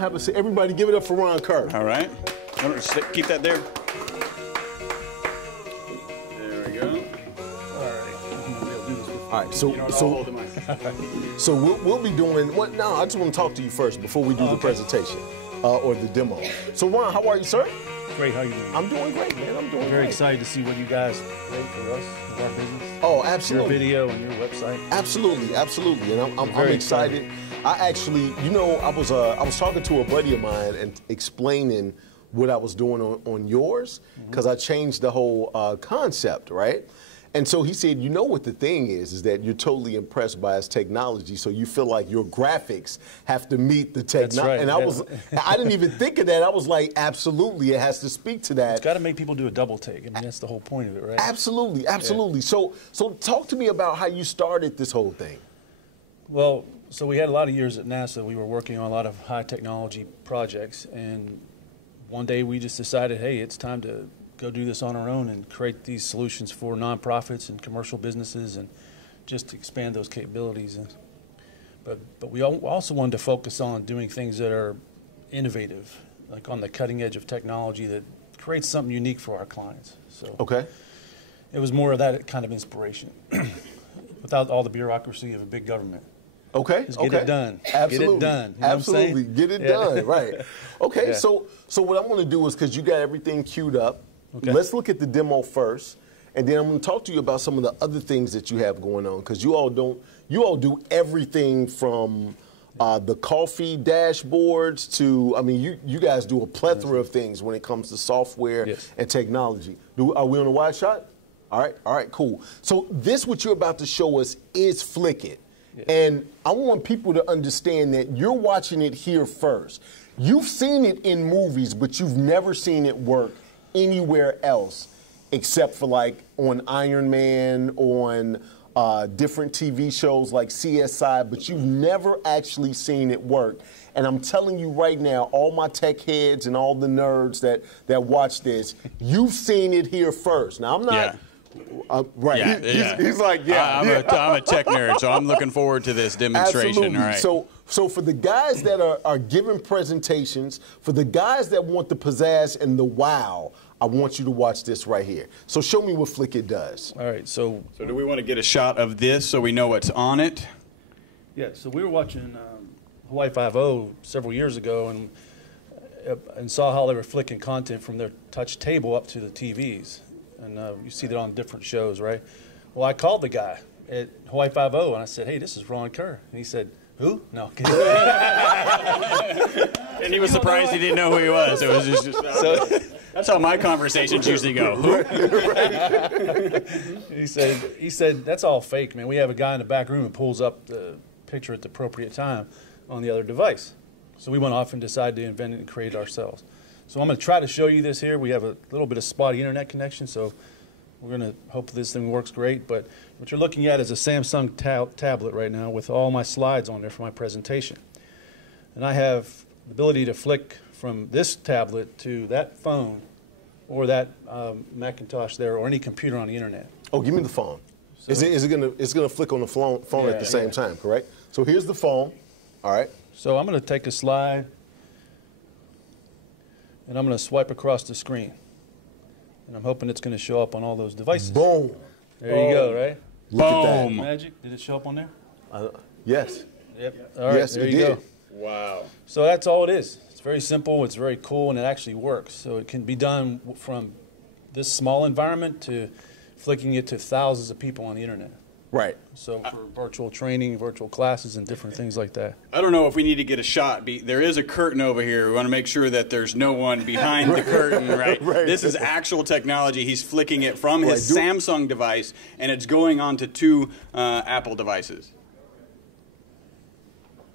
have a seat. Everybody give it up for Ron Kerr. All right. Keep that there. There we go. All right, so we'll be doing what now? I just want to talk to you first before we do the presentation or the demo. So Ron, how are you, sir? Great, how are you doing? I'm doing great, man. I'm doing Very great. excited to see what you guys make for us, for our business. Oh, absolutely. Your video and your website. Absolutely, absolutely, and I'm excited. I actually, you know, I was talking to a buddy of mine and explaining what I was doing on yours because I changed the whole concept, right? And so he said, you know what the thing is that you're totally impressed by his technology, so you feel like your graphics have to meet the technology. That's right. And I didn't even think of that. I was like, absolutely, it has to speak to that. It's got to make people do a double take. I mean, that's the whole point of it, right? Absolutely, absolutely. Yeah. So talk to me about how you started this whole thing. Well, so we had a lot of years at NASA. We were working on a lot of high technology projects, and one day we just decided, hey, it's time to go do this on our own and create these solutions for nonprofits and commercial businesses and just to expand those capabilities. But we also wanted to focus on doing things that are innovative, like on the cutting edge of technology that creates something unique for our clients. So okay. It was more of that kind of inspiration without all the bureaucracy of a big government. Okay. Just get it done. Absolutely. Get it done. You know Absolutely. Get it done. Right. Okay. Yeah. So what I'm going to do is, because you got everything queued up, okay, let's look at the demo first, and then I'm going to talk to you about some of the other things that you have going on, because you all do everything from the coffee dashboards to, I mean, you guys do a plethora of things when it comes to software and technology. Are we on a wide shot? All right, cool. So what you're about to show us is FlickIT. And I want people to understand that you're watching it here first. You've seen it in movies, but you've never seen it work anywhere else except for like on Iron Man, on different TV shows like CSI, but you've never actually seen it work. And I'm telling you right now, all my tech heads and all the nerds that watch this, you've seen it here first. Now, I'm not... Yeah. Right. Yeah, he's like, I'm a tech nerd, so I'm looking forward to this demonstration. Absolutely. All right. So for the guys that are giving presentations, for the guys that want the pizzazz and the wow, I want you to watch this right here. So show me what FlickIT does. All right. So do we want to get a shot of this so we know what's on it? Yeah. So we were watching Hawaii Five-0 several years ago, and saw how they were flicking content from their touch table up to the TVs. And you see that on different shows, right? Well, I called the guy at Hawaii Five-0, and I said, hey, this is Ron Kerr. And he said, who? No. And he was surprised he didn't know who he was. It was just so, that's how my conversations usually go. Who? He said, that's all fake, man. We have a guy in the back room who pulls up the picture at the appropriate time on the other device. So we went off and decided to invent it and create it ourselves. So I'm going to try to show you this here. We have a little bit of spotty internet connection, so we're going to hope this thing works great. But what you're looking at is a Samsung tablet right now with all my slides on there for my presentation. And I have the ability to flick from this tablet to that phone or that Macintosh there or any computer on the internet. Oh, give me the phone. So, it's gonna flick on the phone at the same time, correct? So here's the phone. All right. So I'm going to take a slide, and I'm going to swipe across the screen. And I'm hoping it's going to show up on all those devices. Boom. There you go, right? Look at that. Magic. Did it show up on there? Yes. Yep. All right, yes, there it you did. go. Wow. So that's all it is. It's very simple, it's very cool, and it actually works. So it can be done from this small environment to flicking it to thousands of people on the internet. Right. So for virtual training, virtual classes, and different things like that. I don't know if we need to get a shot. There is a curtain over here. We want to make sure that there's no one behind the curtain, right? Right. This is actual technology. He's flicking it from his Samsung device, and it's going onto two Apple devices.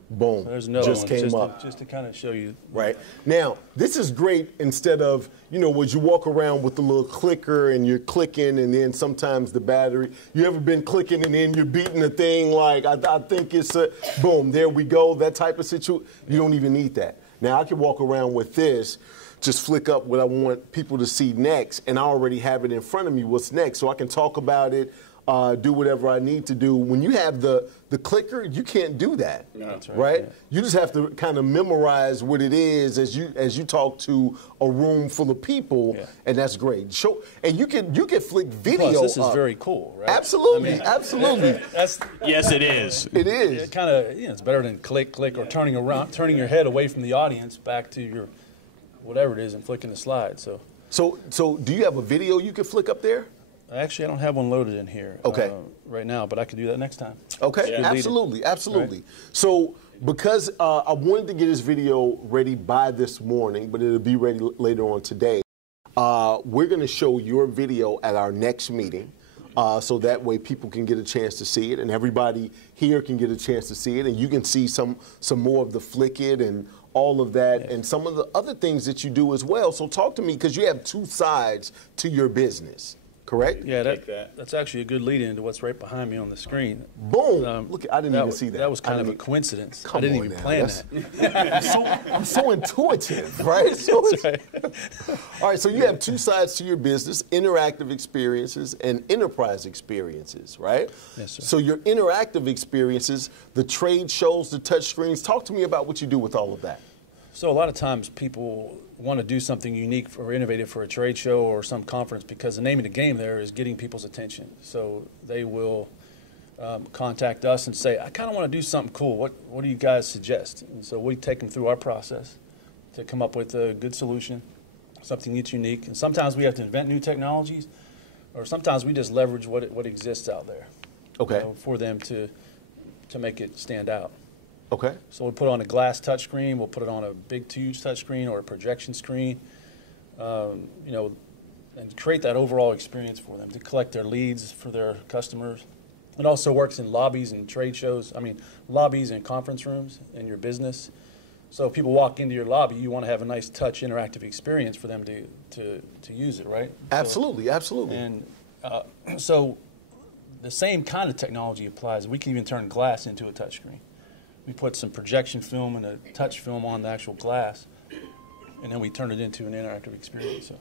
Boom. So there's another just one, came up. Just to kind of show you. Right. Now, this is great instead of, would you walk around with the little clicker and you're clicking and then sometimes the battery. You ever been clicking and then you're beating the thing like, I think it's a, boom, there we go, that type of situation. You don't even need that. Now, I can walk around with this, just flick up what I want people to see next, and I already have it in front of me, what's next, so I can talk about it. do whatever I need to do. When you have the clicker, you can't do that. No. That's right? Yeah. You just have to kind of memorize what it is as you talk to a room full of people, and that's great. And you can flick video. Plus, this is very cool, right? Absolutely, absolutely. Yes, it is. It is. It kind of, it's better than click, or turning your head away from the audience back to your whatever it is and flicking the slide. So do you have a video you can flick up there? Actually, I don't have one loaded in here right now, but I can do that next time. Okay, absolutely. Right. So because I wanted to get this video ready by this morning, but it'll be ready later on today, we're going to show your video at our next meeting. So that way people can get a chance to see it, and everybody here can get a chance to see it, and you can see some more of the FlickIT and all of that, and some of the other things that you do as well. So talk to me, because you have two sides to your business, correct? Yeah, that's actually a good lead into what's right behind me on the screen. Boom! Look, I didn't even see that. That was kind of a coincidence. I didn't even plan that. I'm so intuitive, right? That's right. All right, so you have two sides to your business: interactive experiences and enterprise experiences, right? Yes, sir. So your interactive experiences, the trade shows, the touch screens. Talk to me about what you do with all of that. So a lot of times people want to do something unique or innovative for a trade show or some conference, because the name of the game there is getting people's attention. So they will contact us and say, I kind of want to do something cool. What do you guys suggest? And so we take them through our process to come up with a good solution, something that's unique. And sometimes we have to invent new technologies, or sometimes we just leverage what exists out there, for them to make it stand out. Okay. So we'll put on a glass touchscreen, we'll put it on a big huge touchscreen or a projection screen, and create that overall experience for them to collect their leads for their customers. It also works in lobbies and trade shows, lobbies and conference rooms in your business. So if people walk into your lobby, you want to have a nice touch interactive experience for them to use it, right? Absolutely, absolutely. And so the same kind of technology applies. We can even turn glass into a touchscreen. We put some projection film and a touch film on the actual glass, and then we turn it into an interactive experience. So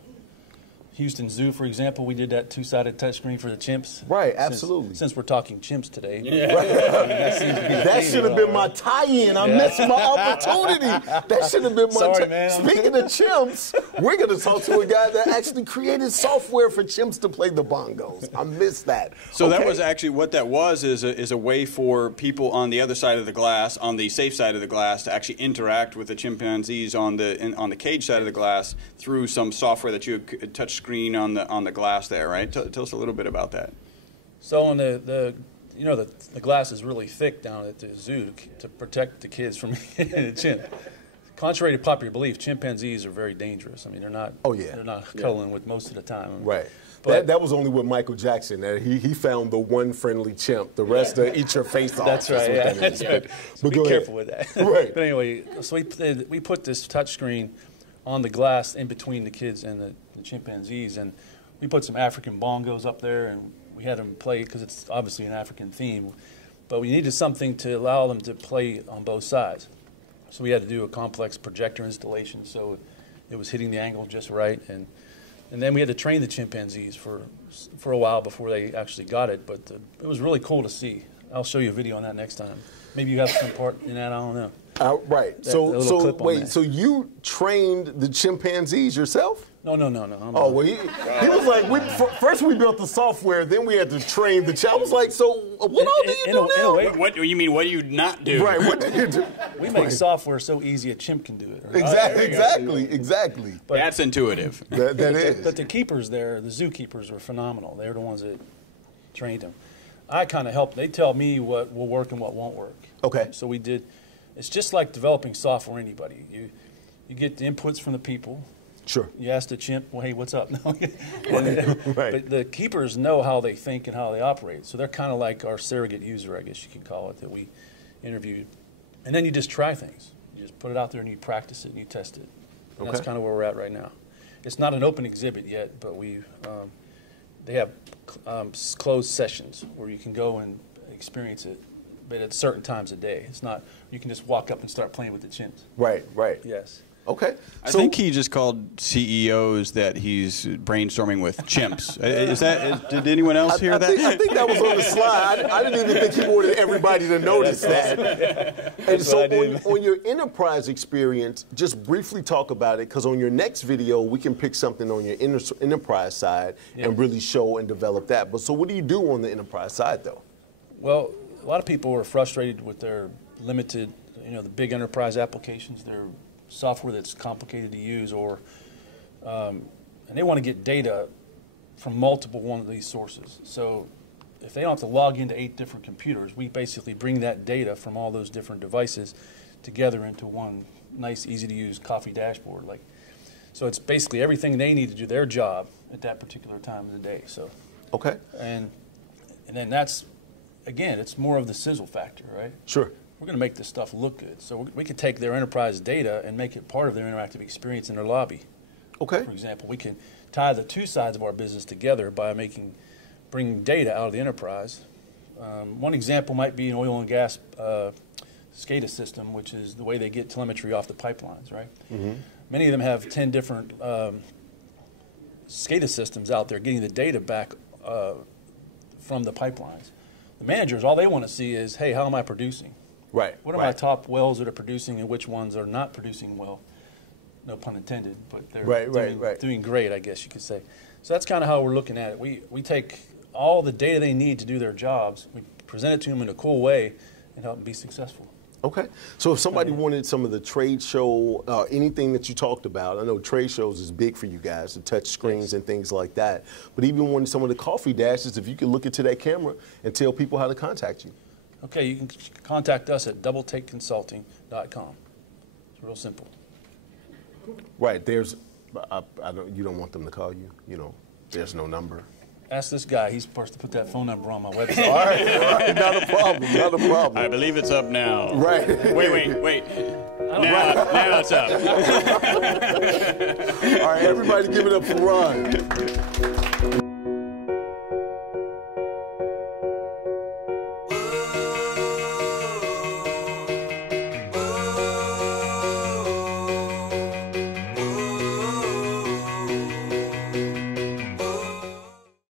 Houston Zoo, for example, we did that two-sided touchscreen for the chimps. Right, absolutely. Since we're talking chimps today. Yeah. Right. That should have been my tie-in. I missed my opportunity. That should have been my Sorry, man. Speaking of chimps, we're going to talk to a guy that actually created software for chimps to play the bongos. I missed that. So that was actually what that was, is a way for people on the other side of the glass, on the safe side of the glass, to actually interact with the chimpanzees on the cage side of the glass through some software that you could touch screen on the glass there, right? Tell us a little bit about that. So on the glass is really thick down at the zoo to protect the kids from hitting a chimp. Contrary to popular belief, chimpanzees are very dangerous. They're not. Oh yeah. They're not cuddling with most of the time. Right. But that was only with Michael Jackson. That he found the one friendly chimp. The rest eat your face off. That's right. Yeah. That's right. But be careful with that. Right. But anyway, so we put this touchscreen on the glass in between the kids and the chimpanzees, and we put some African bongos up there, and we had them play because it's obviously an African theme, but we needed something to allow them to play on both sides. So we had to do a complex projector installation so it was hitting the angle just right, and then we had to train the chimpanzees for a while before they actually got it, but it was really cool to see. I'll show you a video on that next time. Maybe you have some part in that, I don't know. Right. So wait. So you trained the chimpanzees yourself? No. Oh, well, he was like, first we built the software, then we had to train the child. I was like, so what all do you do now? What you mean? What do you not do? Right. What do you do? We make software so easy a chimp can do it. Right? Exactly. But that's intuitive. That is. But the keepers there, the zookeepers, were phenomenal. They're the ones that trained them. I kind of helped. They tell me what will work and what won't work. Okay. So we did. It's just like developing software. Anybody, you get the inputs from the people. Sure. You ask the chimp, well, hey, what's up? Right. But the keepers know how they think and how they operate. So they're kind of like our surrogate user, I guess you could call it, that we interviewed. And then you just try things. You just put it out there and you practice it and you test it. And that's kind of where we're at right now. It's not an open exhibit yet, but they have closed sessions where you can go and experience it, but at certain times of day. It's not, you can just walk up and start playing with the chimps. Right. Yes. Okay. I think he just called CEOs that he's brainstorming with chimps. Did anyone else hear that? I think that was on the slide. I didn't even think he wanted everybody to notice that. And so on your enterprise experience, just briefly talk about it, because on your next video, we can pick something on your enterprise side and really show and develop that. But so what do you do on the enterprise side, though? Well, a lot of people are frustrated with their limited, the big enterprise applications, their software that's complicated to use, and they want to get data from multiple one of these sources. So if they don't have to log into 8 different computers, we basically bring that data from all those different devices together into one nice, easy-to-use coffee dashboard. So it's basically everything they need to do their job at that particular time of the day. So okay, and then that's, again, it's more of the sizzle factor, right? Sure. We're going to make this stuff look good. So we can take their enterprise data and make it part of their interactive experience in their lobby. Okay. For example, we can tie the two sides of our business together by bringing data out of the enterprise. One example might be an oil and gas SCADA system, which is the way they get telemetry off the pipelines, right? Mm-hmm. Many of them have 10 different SCADA systems out there getting the data back from the pipelines. The managers, all they want to see is, hey, how am I producing? Right. What are my top wells that are producing and which ones are not producing well? No pun intended, but they're doing great, I guess you could say. So that's kind of how we're looking at it. We take all the data they need to do their jobs, we present it to them in a cool way, and help them be successful. Okay. So if somebody wanted some of the trade show, anything that you talked about, I know trade shows is big for you guys, the touch screens and things like that, but even wanted some of the coffee dashes, if you could look into that camera and tell people how to contact you. Okay, you can contact us at doubletakeconsulting.com. It's real simple. Right. There's, you don't want them to call you. There's no number. Ask this guy. He's supposed to put that phone number on my website. All right. Not a problem. I believe it's up now. Right. Wait. Now it's up. All right, everybody give it up for Ron.